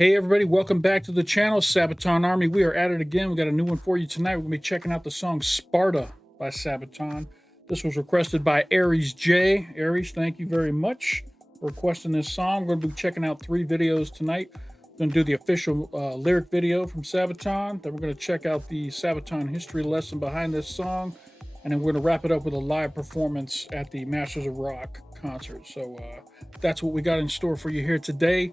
Hey everybody, welcome back to the channel, Sabaton Army. We are at it again. We got a new one for you tonight. We're going to be checking out the song Sparta by Sabaton. This was requested by Aries J. Aries, thank you very much for requesting this song. We're going to be checking out 3 videos tonight. We're going to do the official lyric video from Sabaton. Then we're going to check out the Sabaton History Lesson behind this song. And then we're going to wrap it up with a live performance at the Masters of Rock concert. So that's what we got in store for you here today.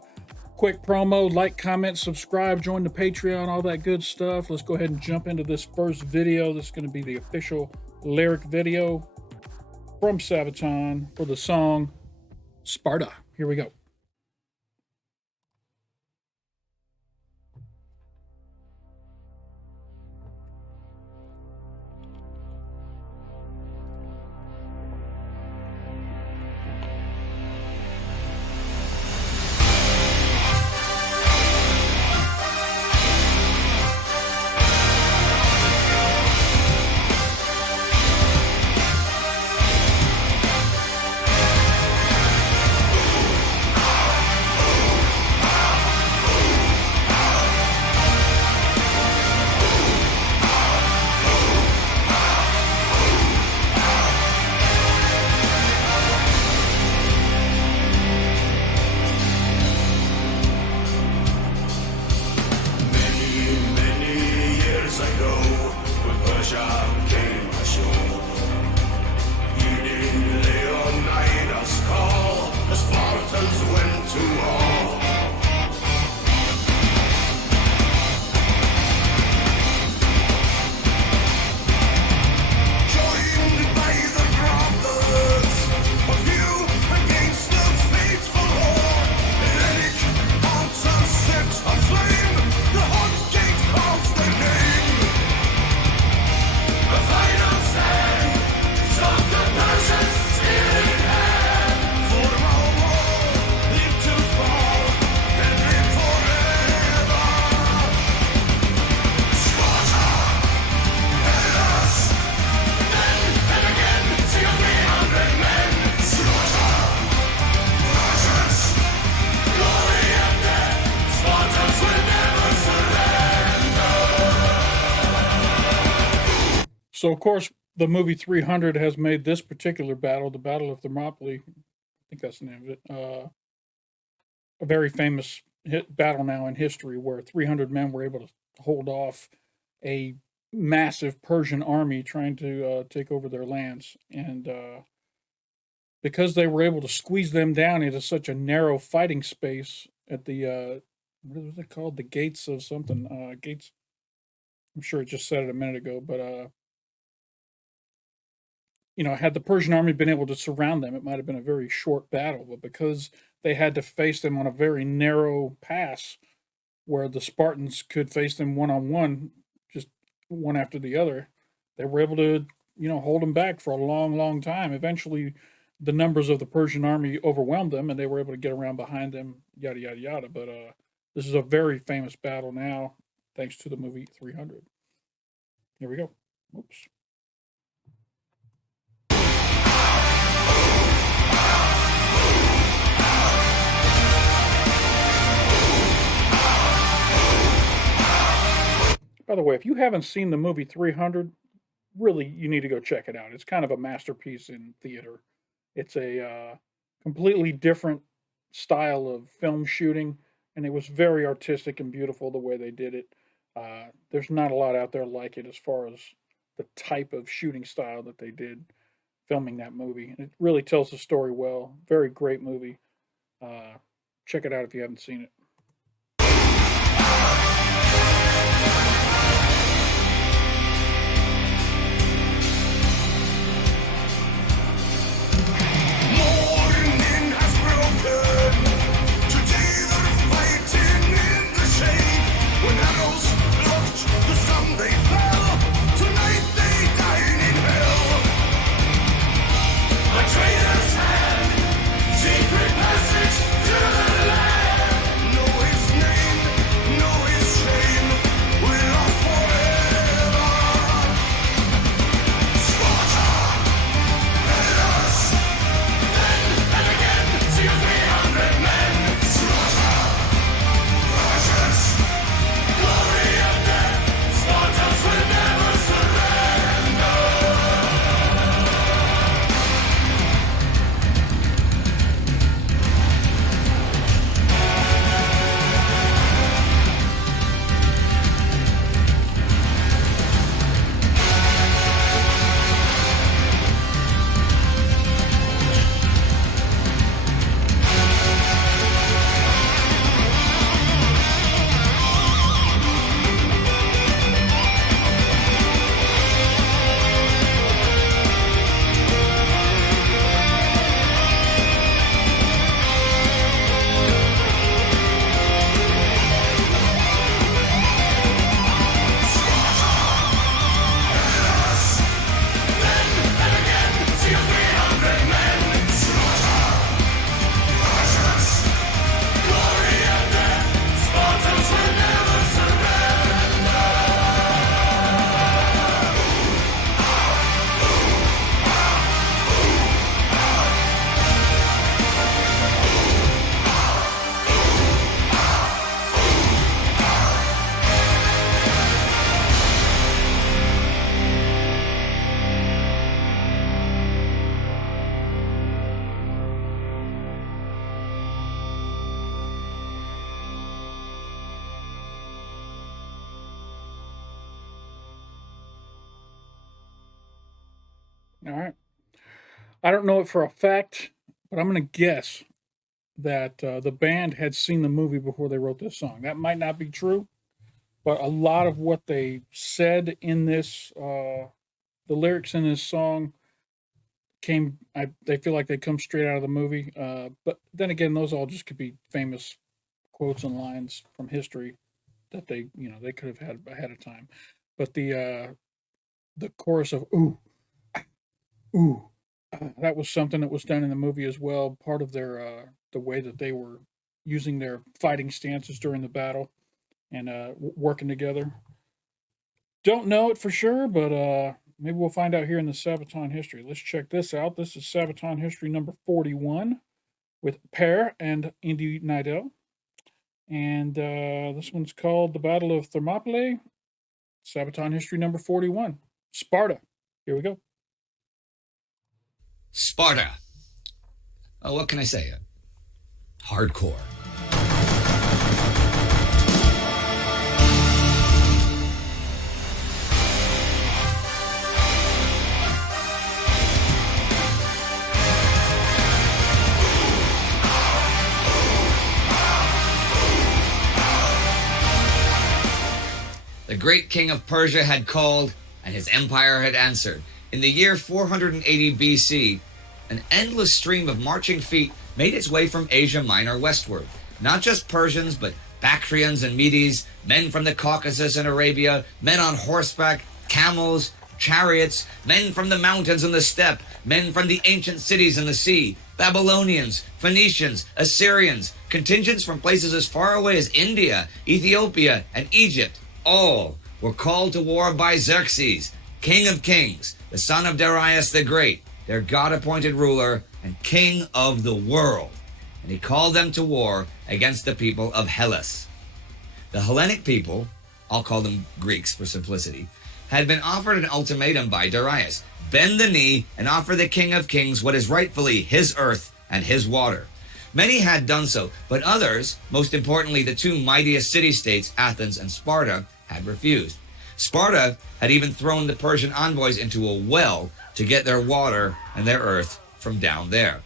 Quick promo, like, comment, subscribe, join the Patreon, all that good stuff. Let's go ahead and jump into this first video. This is going to be the official lyric video from Sabaton for the song Sparta. Here we go. The Spartans went to war. Joined by the brothers of you against the fateful horde. Hellenic altars set aflame, the hot gate calls their name. The final stand, some the Persians still in hand. So, of course, the movie 300 has made this particular battle, the Battle of Thermopylae, I think that's the name of it, a very famous battle now in history where 300 men were able to hold off a massive Persian army trying to take over their lands. And because they were able to squeeze them down into such a narrow fighting space at the, what was it called? The gates of something. Gates, I'm sure it just said it a minute ago, but had the Persian army been able to surround them, it might have been a very short battle. But because they had to face them on a very narrow pass where the Spartans could face them one-on-one, just one after the other, they were able to, hold them back for a long, long time. Eventually, the numbers of the Persian army overwhelmed them, and they were able to get around behind them, yada, yada, yada. But this is a very famous battle now, thanks to the movie 300. Here we go. Oops. By the way, if you haven't seen the movie 300, really, you need to go check it out. It's kind of a masterpiece in theater. It's a completely different style of film shooting, and it was very artistic and beautiful the way they did it. There's not a lot out there like it as far as the type of shooting style that they did filming that movie. And it really tells the story well. Very great movie. Check it out if you haven't seen it. Trader's hand, secret passage to the land. All right. I don't know it for a fact, but I'm going to guess that the band had seen the movie before they wrote this song. That might not be true, but a lot of what they said in this, the lyrics in this song, they feel like they come straight out of the movie. But then again, those all just could be famous quotes and lines from history that they could have had ahead of time. But the chorus of "ooh, ooh," that was something that was done in the movie as well. Part of the way that they were using their fighting stances during the battle and working together. Don't know it for sure, but maybe we'll find out here in the Sabaton history. Let's check this out. This is Sabaton history number 41 with Per and Indy Nidell. And this one's called The Battle of Thermopylae, Sabaton history number 41, Sparta. Here we go. Sparta. Oh, what can I say? Hardcore. The great king of Persia had called, and his empire had answered. In the year 480 BC, an endless stream of marching feet made its way from Asia Minor westward. Not just Persians, but Bactrians and Medes, men from the Caucasus and Arabia, men on horseback, camels, chariots, men from the mountains and the steppe, men from the ancient cities and the sea, Babylonians, Phoenicians, Assyrians, contingents from places as far away as India, Ethiopia, and Egypt. All were called to war by Xerxes, king of kings, the son of Darius the Great, their God-appointed ruler and king of the world. And he called them to war against the people of Hellas. The Hellenic people, I'll call them Greeks for simplicity, had been offered an ultimatum by Darius. Bend the knee and offer the king of kings what is rightfully his earth and his water. Many had done so, but others, most importantly the two mightiest city-states, Athens and Sparta, had refused. Sparta had even thrown the Persian envoys into a well to get their water and their earth from down there.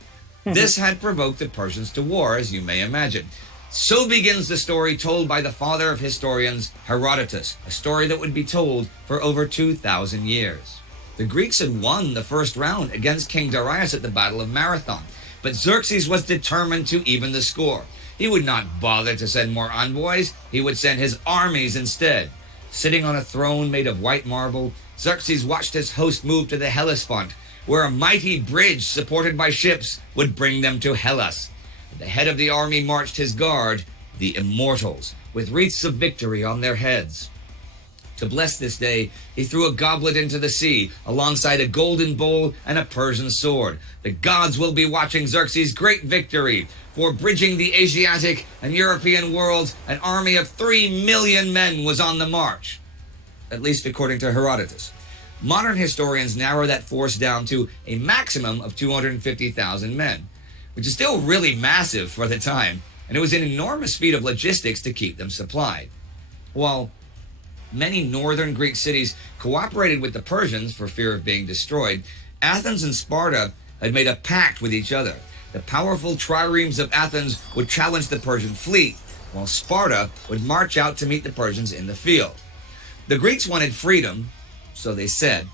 This had provoked the Persians to war, as you may imagine. So begins the story told by the father of historians, Herodotus, a story that would be told for over 2,000 years. The Greeks had won the first round against King Darius at the Battle of Marathon, but Xerxes was determined to even the score. He would not bother to send more envoys, he would send his armies instead. Sitting on a throne made of white marble, Xerxes watched his host move to the Hellespont, where a mighty bridge supported by ships would bring them to Hellas. At the head of the army marched his guard, the Immortals, with wreaths of victory on their heads. To bless this day, he threw a goblet into the sea, alongside a golden bowl and a Persian sword. The gods will be watching Xerxes' great victory, for bridging the Asiatic and European worlds, an army of 3 million men was on the march, at least according to Herodotus. Modern historians narrow that force down to a maximum of 250,000 men, which is still really massive for the time, and it was an enormous feat of logistics to keep them supplied. While many northern Greek cities cooperated with the Persians for fear of being destroyed, Athens and Sparta had made a pact with each other. The powerful triremes of Athens would challenge the Persian fleet, while Sparta would march out to meet the Persians in the field. The Greeks wanted freedom, so they said.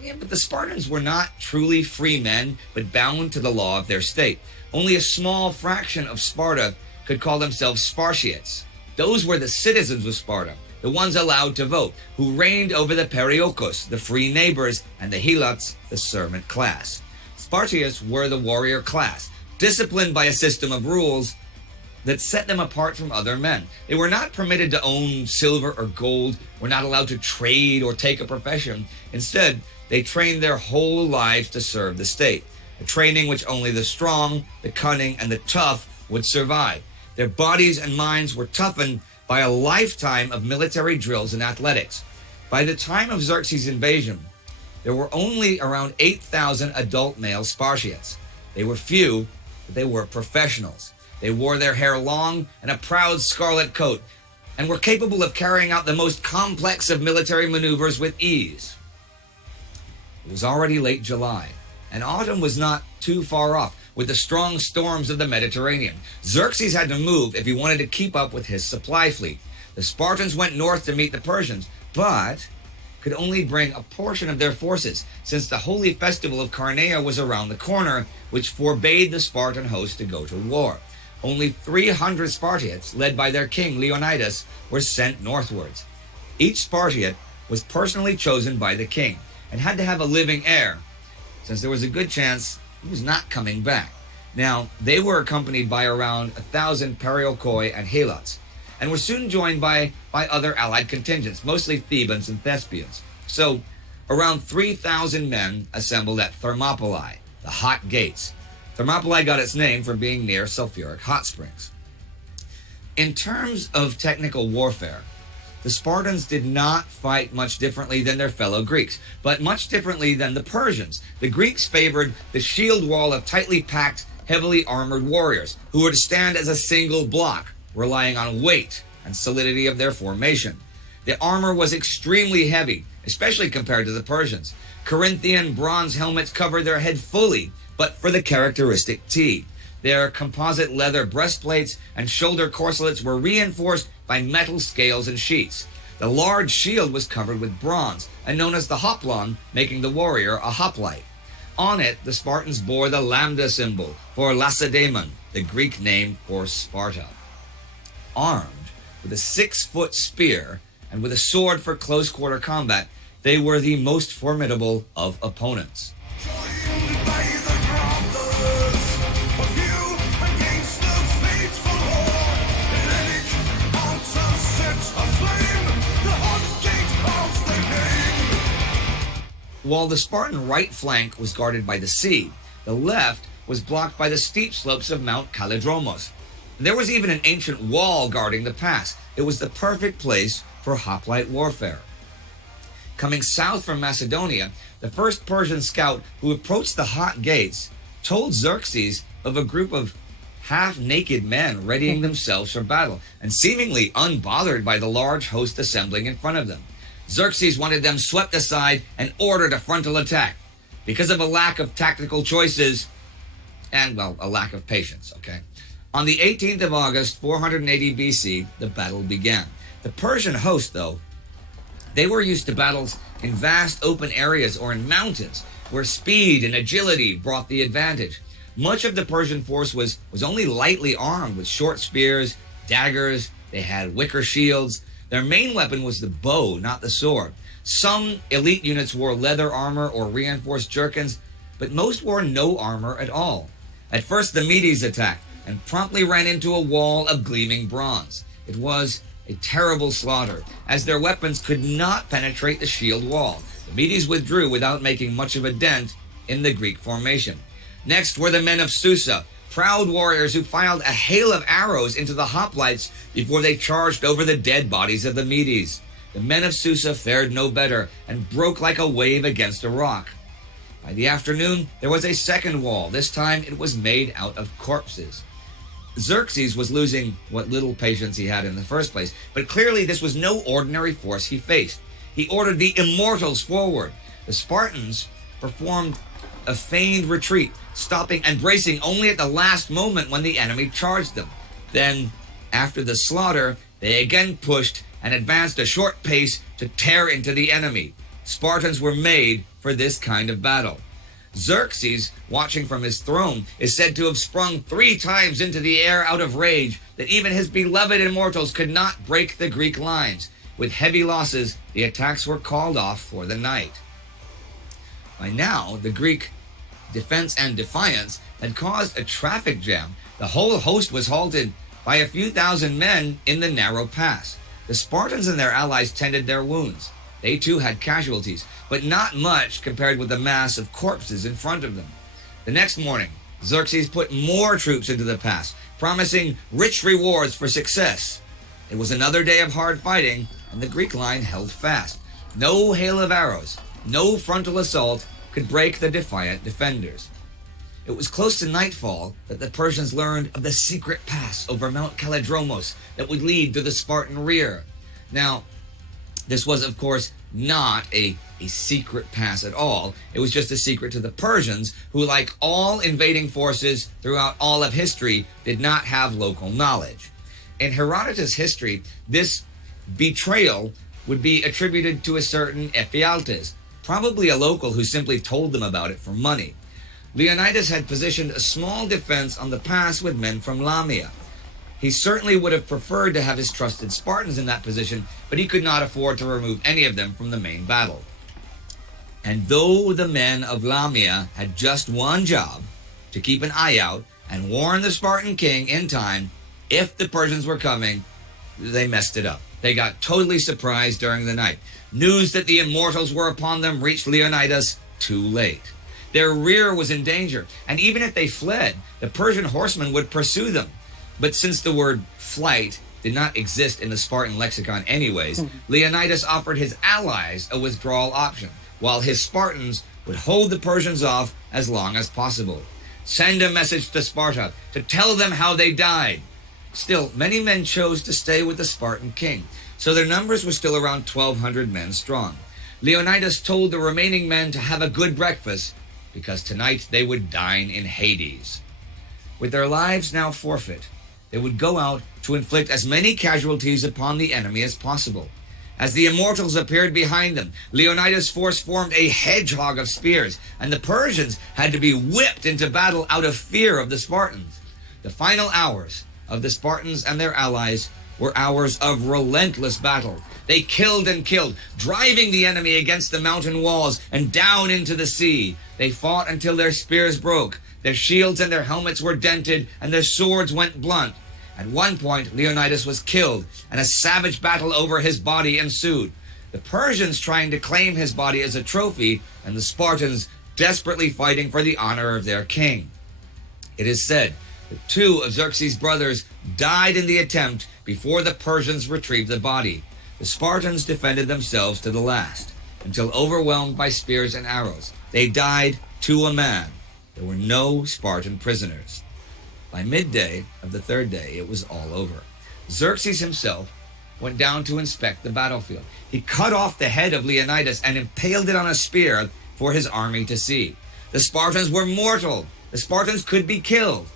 Yeah, but the Spartans were not truly free men, but bound to the law of their state. Only a small fraction of Sparta could call themselves Spartiates. Those were the citizens of Sparta, the ones allowed to vote, who reigned over the Periokos, the free neighbors, and the Helots, the servant class. Spartiates were the warrior class, disciplined by a system of rules that set them apart from other men. They were not permitted to own silver or gold, were not allowed to trade or take a profession. Instead, they trained their whole lives to serve the state, a training which only the strong, the cunning, and the tough would survive. Their bodies and minds were toughened by a lifetime of military drills and athletics. By the time of Xerxes' invasion, there were only around 8,000 adult male Spartiates. They were few, but they were professionals. They wore their hair long and a proud scarlet coat, and were capable of carrying out the most complex of military maneuvers with ease. It was already late July, and autumn was not too far off with the strong storms of the Mediterranean. Xerxes had to move if he wanted to keep up with his supply fleet. The Spartans went north to meet the Persians, but could only bring a portion of their forces, since the holy festival of Carnea was around the corner, which forbade the Spartan host to go to war. Only 300 Spartiates, led by their king Leonidas, were sent northwards. Each Spartiate was personally chosen by the king and had to have a living heir, since there was a good chance he was not coming back. Now, they were accompanied by around 1,000 Periokoi and Helots, and were soon joined by other allied contingents, mostly Thebans and Thespians. So, around 3,000 men assembled at Thermopylae, the hot gates. Thermopylae got its name from being near sulfuric hot springs. In terms of technical warfare, the Spartans did not fight much differently than their fellow Greeks, but much differently than the Persians. The Greeks favored the shield wall of tightly packed, heavily armored warriors, who were to stand as a single block, relying on weight and solidity of their formation. The armor was extremely heavy, especially compared to the Persians. Corinthian bronze helmets covered their head fully, but for the characteristic T. Their composite leather breastplates and shoulder corselets were reinforced by metal scales and sheets. The large shield was covered with bronze and known as the hoplon, making the warrior a hoplite. On it, the Spartans bore the lambda symbol for Lacedaemon, the Greek name for Sparta. Armed with a 6-foot spear and with a sword for close-quarter combat, they were the most formidable of opponents. Joined by the brothers of you against the faithful horde. Hellenic mountains set aflame, the hot gate of their name. While the Spartan right flank was guarded by the sea, the left was blocked by the steep slopes of Mount Kalidromos. There was even an ancient wall guarding the pass. It was the perfect place for hoplite warfare. Coming south from Macedonia, the first Persian scout who approached the hot gates told Xerxes of a group of half-naked men readying themselves for battle and seemingly unbothered by the large host assembling in front of them. Xerxes wanted them swept aside and ordered a frontal attack because of a lack of tactical choices and, well, a lack of patience, okay? On the 18th of August, 480 BC, the battle began. The Persian host, though, they were used to battles in vast open areas or in mountains where speed and agility brought the advantage. Much of the Persian force was only lightly armed with short spears, daggers. They had wicker shields. Their main weapon was the bow, not the sword. Some elite units wore leather armor or reinforced jerkins, but most wore no armor at all. At first, the Medes attacked and promptly ran into a wall of gleaming bronze. It was a terrible slaughter, as their weapons could not penetrate the shield wall. The Medes withdrew without making much of a dent in the Greek formation. Next were the men of Susa, proud warriors who fired a hail of arrows into the hoplites before they charged over the dead bodies of the Medes. The men of Susa fared no better and broke like a wave against a rock. By the afternoon, there was a second wall. This time it was made out of corpses. Xerxes was losing what little patience he had in the first place, but clearly this was no ordinary force he faced. He ordered the immortals forward. The Spartans performed a feigned retreat, stopping and bracing only at the last moment when the enemy charged them. Then, after the slaughter, they again pushed and advanced a short pace to tear into the enemy. Spartans were made for this kind of battle. Xerxes, watching from his throne, is said to have sprung 3 times into the air out of rage that even his beloved immortals could not break the Greek lines. With heavy losses, the attacks were called off for the night. By now, the Greek defense and defiance had caused a traffic jam. The whole host was halted by a few thousand men in the narrow pass. The Spartans and their allies tended their wounds. They too had casualties, but not much compared with the mass of corpses in front of them. The next morning, Xerxes put more troops into the pass, promising rich rewards for success. It was another day of hard fighting, and the Greek line held fast. No hail of arrows, no frontal assault could break the defiant defenders. It was close to nightfall that the Persians learned of the secret pass over Mount Kalidromos that would lead to the Spartan rear. Now, This was, of course, not a secret pass at all. It was just a secret to the Persians, who, like all invading forces throughout all of history, did not have local knowledge. In Herodotus' history, this betrayal would be attributed to a certain Ephialtes, probably a local who simply told them about it for money. Leonidas had positioned a small defense on the pass with men from Lamia. He certainly would have preferred to have his trusted Spartans in that position, but he could not afford to remove any of them from the main battle. And though the men of Lamia had just one job, to keep an eye out and warn the Spartan king in time if the Persians were coming, they messed it up. They got totally surprised during the night. News that the immortals were upon them reached Leonidas too late. Their rear was in danger, and even if they fled, the Persian horsemen would pursue them. But since the word flight did not exist in the Spartan lexicon anyways, Leonidas offered his allies a withdrawal option, while his Spartans would hold the Persians off as long as possible. Send a message to Sparta to tell them how they died. Still, many men chose to stay with the Spartan king, so their numbers were still around 1,200 men strong. Leonidas told the remaining men to have a good breakfast, because tonight they would dine in Hades. With their lives now forfeit, they would go out to inflict as many casualties upon the enemy as possible. As the immortals appeared behind them, Leonidas' force formed a hedgehog of spears, and the Persians had to be whipped into battle out of fear of the Spartans. The final hours of the Spartans and their allies were hours of relentless battle. They killed and killed, driving the enemy against the mountain walls and down into the sea. They fought until their spears broke, their shields and their helmets were dented, and their swords went blunt. At one point, Leonidas was killed, and a savage battle over his body ensued. The Persians trying to claim his body as a trophy, and the Spartans desperately fighting for the honor of their king. It is said that 2 of Xerxes' brothers died in the attempt before the Persians retrieved the body. The Spartans defended themselves to the last, until overwhelmed by spears and arrows. They died to a man. There were no Spartan prisoners. By midday of the 3rd day, it was all over. Xerxes himself went down to inspect the battlefield. He cut off the head of Leonidas and impaled it on a spear for his army to see. The Spartans were mortal. The Spartans could be killed.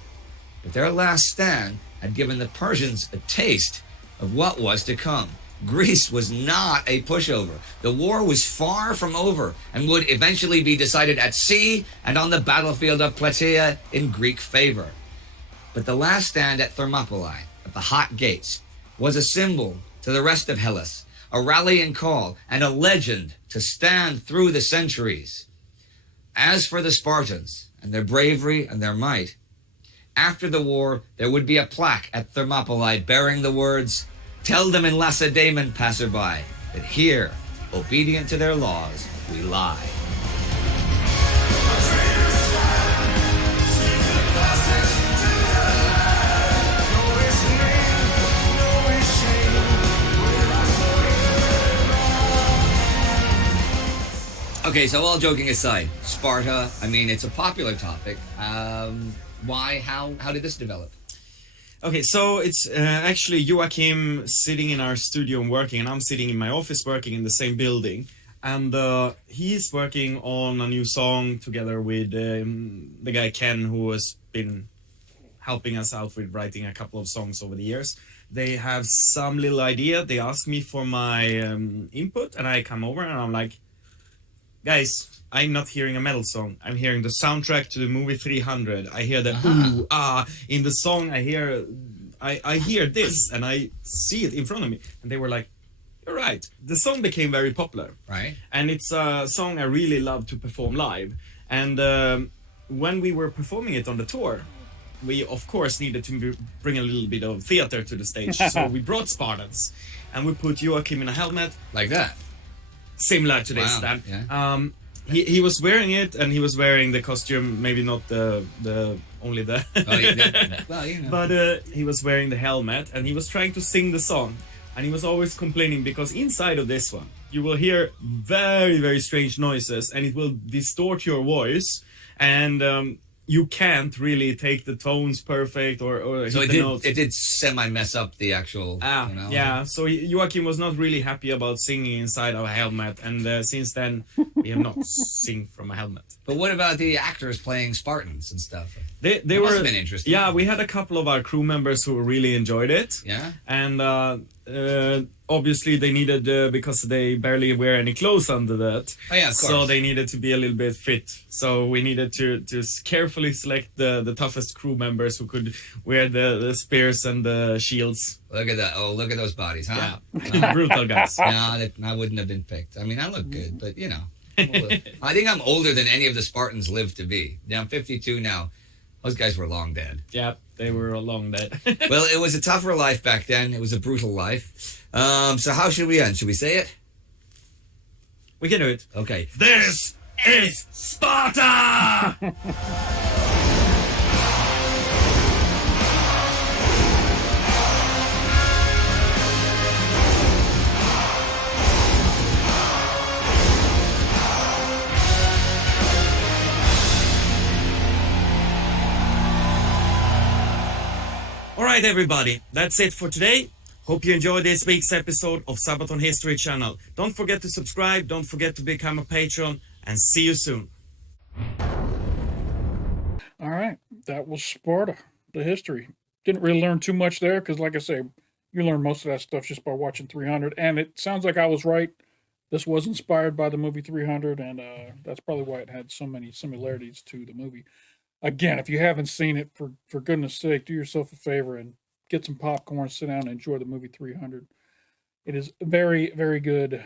But their last stand had given the Persians a taste of what was to come. Greece was not a pushover. The war was far from over and would eventually be decided at sea and on the battlefield of Plataea in Greek favor. But the last stand at Thermopylae, at the Hot Gates, was a symbol to the rest of Hellas, a rallying call, and a legend to stand through the centuries. As for the Spartans and their bravery and their might, after the war there would be a plaque at Thermopylae bearing the words, "Tell them in Lacedaemon, passerby, that here, obedient to their laws, we lie." Okay, so all joking aside, Sparta, I mean, it's a popular topic. Why? How did this develop? Okay, so it's actually Joachim sitting in our studio and working, and I'm sitting in my office working in the same building. And he's working on a new song together with the guy Ken, who has been helping us out with writing a couple of songs over the years. They have some little idea. They ask me for my input, and I come over and I'm like, guys, I'm not hearing a metal song. I'm hearing the soundtrack to the movie 300. I hear the ooh, ah. In the song, I hear this, and I see it in front of me. And they were like, you're right. The song became very popular. Right. And it's a song I really love to perform live. And when we were performing it on the tour, we, of course, needed to bring a little bit of theater to the stage. So we brought Spartans. And we put Joachim in a helmet. Like that? Similar to this. Wow. Yeah. He was wearing it, and he was wearing the costume, maybe not the only the Oh, yeah. Well, you know. but he was wearing the helmet, and he was trying to sing the song, and he was always complaining because inside of this one you will hear very, very strange noises, and it will distort your voice, and you can't really take the tones perfect or So hit it the did. notes. It did semi mess up the actual. Ah, You know? yeah. So Joachim was not really happy about singing inside of a helmet, and since then we have not sing from a helmet. But what about the actors playing Spartans and stuff? They That were must have been interesting. Yeah, we had a couple of our crew members who really enjoyed it. Yeah. And obviously they needed because they barely wear any clothes under that. Oh, yeah, of So course. they needed to be a little bit fit. So we needed to carefully select the toughest crew members who could wear the spears and the shields. Look at that. Oh, look at those bodies, huh? Yeah, brutal guys. No, I wouldn't have been picked. I mean, I look good, but you know, I think I'm older than any of the Spartans lived to be. Yeah, I'm 52 now. Those guys were long dead. Yeah, they were along that. Well, it was a tougher life back then. It was a brutal life. So how should we end? Should we say it? We can do it. Okay. This is Sparta! Alright everybody, that's it for today. Hope you enjoyed this week's episode of Sabaton History Channel. Don't forget to subscribe, don't forget to become a patron, and see you soon. All right, that was Sparta, the history. Didn't really learn too much there because, like I say, you learn most of that stuff just by watching 300. And it sounds like I was right. This was inspired by the movie 300, and that's probably why it had so many similarities to the movie. Again, if you haven't seen it, for goodness sake, do yourself a favor and get some popcorn, sit down, and enjoy the movie 300. It is very, very good.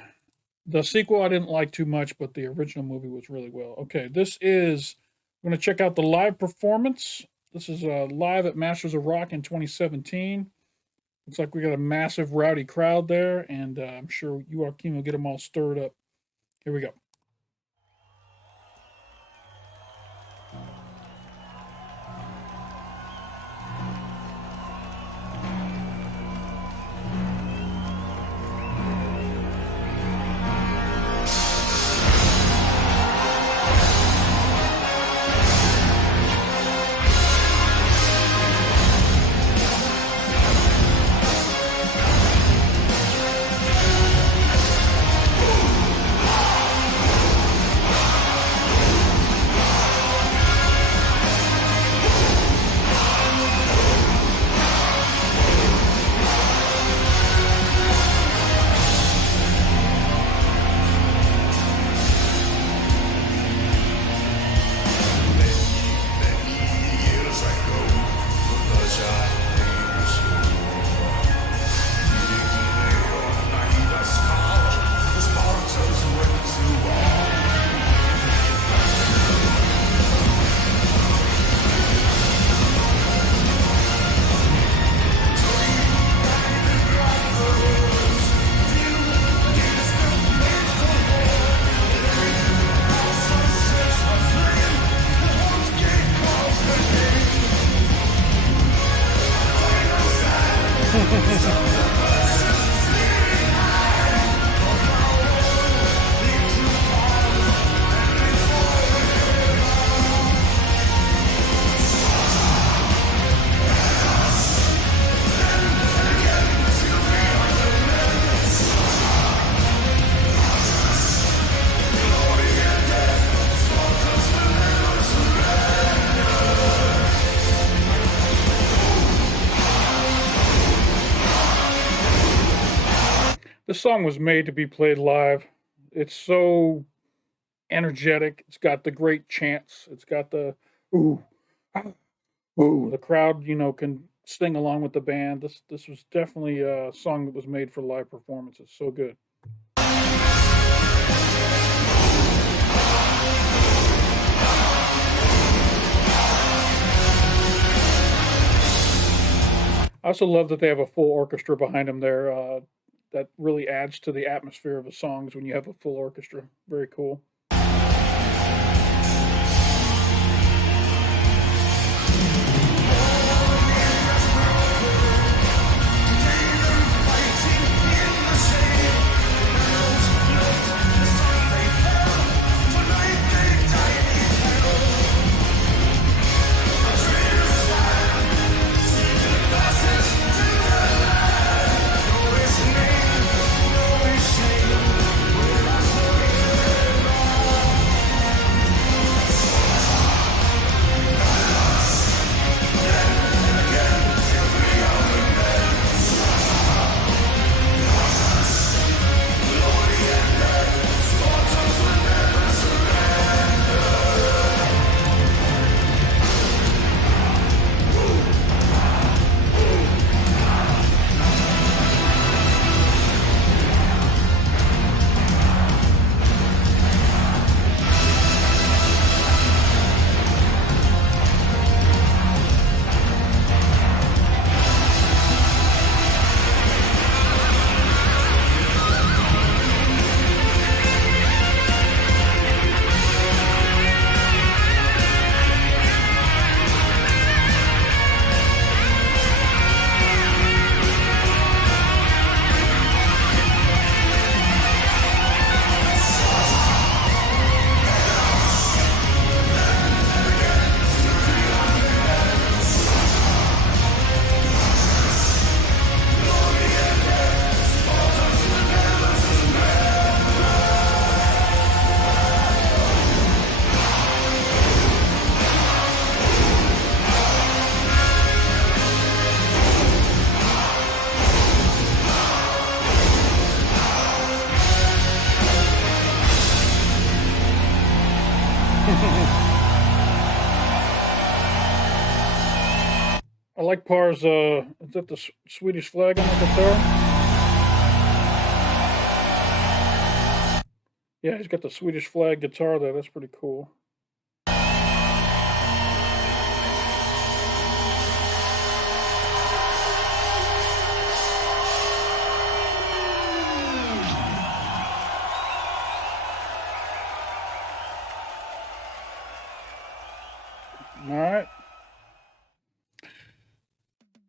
The sequel I didn't like too much, but the original movie was really well. Okay, this is, I'm going to check out the live performance. This is live at Masters of Rock in 2017. Looks like we got a massive rowdy crowd there, and I'm sure Joachim will get them all stirred up. Here we go. Years ago, the giant the Spartans went to war. This song was made to be played live. It's so energetic. It's got the great chants. It's got the ooh, ah, ooh. The crowd, can sing along with the band. This was definitely a song that was made for live performances. So good. I also love that they have a full orchestra behind them there. That really adds to the atmosphere of the songs when you have a full orchestra. Very cool. like Par's, is that the Swedish flag on the guitar? Yeah, he's got the Swedish flag guitar there. That's pretty cool.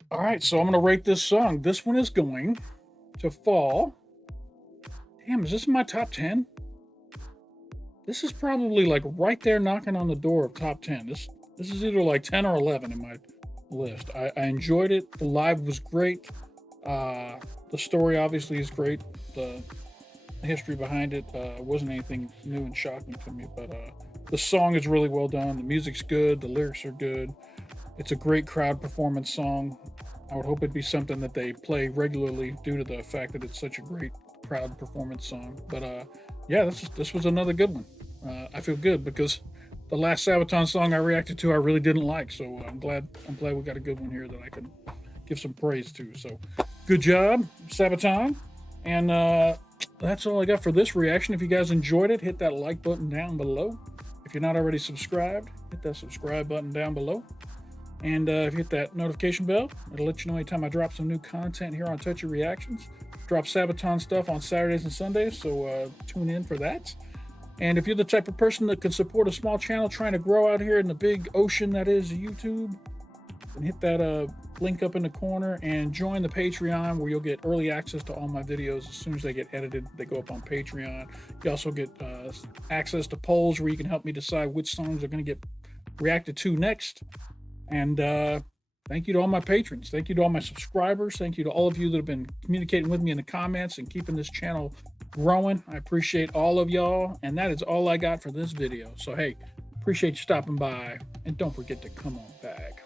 All right, so I'm going to rate this song. This one is going to fall. Damn, is this in my top 10? This is probably like right there knocking on the door of top 10. This is either like 10 or 11 in my list. I enjoyed it. The live was great. The story obviously is great. The history behind it wasn't anything new and shocking to me, but the song is really well done. The music's good. The lyrics are good. It's a great crowd performance song. I would hope it'd be something that they play regularly due to the fact that it's such a great crowd performance song. But yeah, this was another good one. I feel good because the last Sabaton song I reacted to I really didn't like. So I'm glad we got a good one here that I can give some praise to. So good job, Sabaton. And that's all I got for this reaction. If you guys enjoyed it, hit that like button down below. If you're not already subscribed, hit that subscribe button down below. And if you hit that notification bell, it'll let you know anytime I drop some new content here on Touchy Reactions. Drop Sabaton stuff on Saturdays and Sundays, so tune in for that. And if you're the type of person that could support a small channel trying to grow out here in the big ocean that is YouTube, then hit that link up in the corner and join the Patreon, where you'll get early access to all my videos as soon as they get edited. They go up on Patreon. You also get access to polls where you can help me decide which songs are going to get reacted to next. And thank you to all my patrons. Thank you to all my subscribers. Thank you to all of you that have been communicating with me in the comments and keeping this channel growing. I appreciate all of y'all. And that is all I got for this video. So, hey, appreciate you stopping by. And don't forget to come on back.